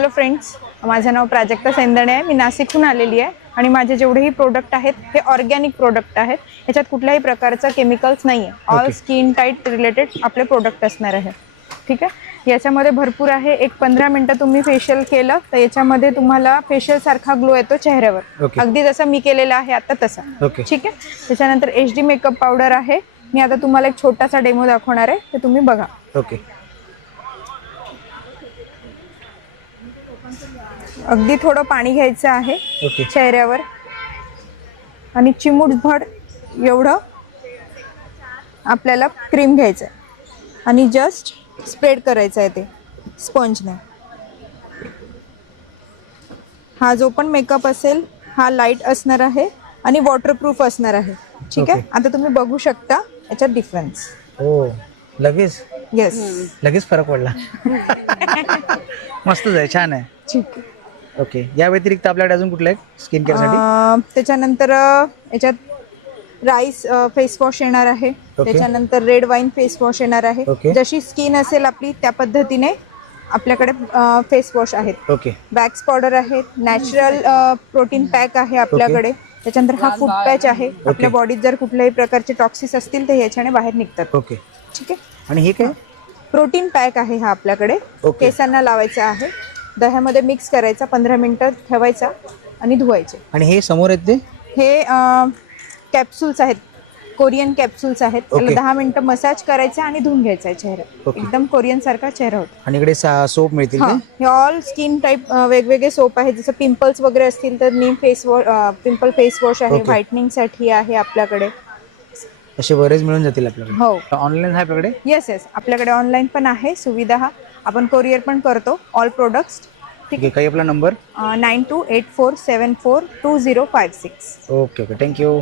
Hello friends, माझं नाव प्राजक्ता सेंदणे आहे. मी नाशिकहून आलेली आहे आणि माझे जेवढेही प्रोडक्ट आहेत हे ऑर्गॅनिक प्रोडक्ट आहेत. याच्यात कुठल्याही प्रकारचं केमिकल्स नाही आहे. ऑल स्किन टाईट रिलेटेड आपले प्रोडक्ट असणार आहे. ठीक आहे. याच्यामध्ये भरपूर आहे. एक 15 मिनटं तुम्ही फेशियल केलं तर याच्यामध्ये तुम्हाला फेशियल सारखा ग्लो येतो चेहऱ्यावर, अगदी जसं मी केलेला आहे आता तसा. ठीक आहे. त्याच्यानंतर HD मेकअप पावडर आहे. मी आता तुम्हाला एक छोटासा डेमो दाखवणार आहे, ते तुम्ही बघा. अगदी थोडं पाणी घ्यायचं आहे चेहऱ्यावर आणि चिमूटभर एवढं आपल्याला क्रीम घ्यायचं आहे आणि जस्ट स्प्रेड करायचं आहे ते स्पंजने. हा जो पण मेकअप असेल हा लाईट असणार आहे आणि वॉटरप्रूफ असणार आहे. ठीक आहे. आता तुम्ही बघू शकता याच्यात डिफरन्स. हो, लगेच येस, फरक पडला. मस्तच आहे, छान आहे. ठीक आहे. ओके, या व्यतिरिक्त आपल्याकडे अजून कुठलं आहे स्किन केअर साठी? त्याच्यानंतर याच्यात राईस फेस वॉश येणार आहे. त्याच्यानंतर रेड वाईन फेस वॉश येणार आहे. जशी स्किन असेल आपली त्या पद्धतीने आपल्याकडे फेस वॉश आहेत. वॅक्स पावडर आहेत. नॅचरल प्रोटीन पॅक आहे आपल्याकडे. त्याच्यानंतर हा फूड पॅच आहे. आपल्या बॉडीत जर कुठल्याही प्रकारचे टॉक्सिस असतील तर याच्याने बाहेर निघतात. ठीक आहे. आणि हे काय? प्रोटीन पॅक आहे हा आपल्याकडे. केसांना लावायचा आहे. दह्यामध्ये मिक्स करायचा, 15 मिनिटं ठेवायचा आणि धुवायचे. आणि हे समोर आहेत ते? हे कॅप्सूल्स आहेत, कोरियन कॅप्सूल्स आहेत. त्याला 10 मिनिटं मसाज करायचा आणि धुवून घ्यायचा आहे चेहरा. एकदम कोरियन सारखा चेहरा होतो. आणि इकडे सोप मिळतील का? हे ऑल स्किन टाईप वेगवेगळे सोप आहेत. जसं पिंपल्स वगैरे असतील तर neem face wash, pimple face wash आहे. व्हाईटनिंग साठी आहे आपल्याकडे. असे बरेच मिळून जातील आपल्याकडे. हो, ऑनलाईन आहे आपल्याकडे? येस, आपल्याकडे ऑनलाईन पण आहे सुविधा. आपण कोरियर पण करतो ऑल प्रोडक्ट्स. ठीक आहे. काही आपला नंबर? 9284742056. Okay, thank you.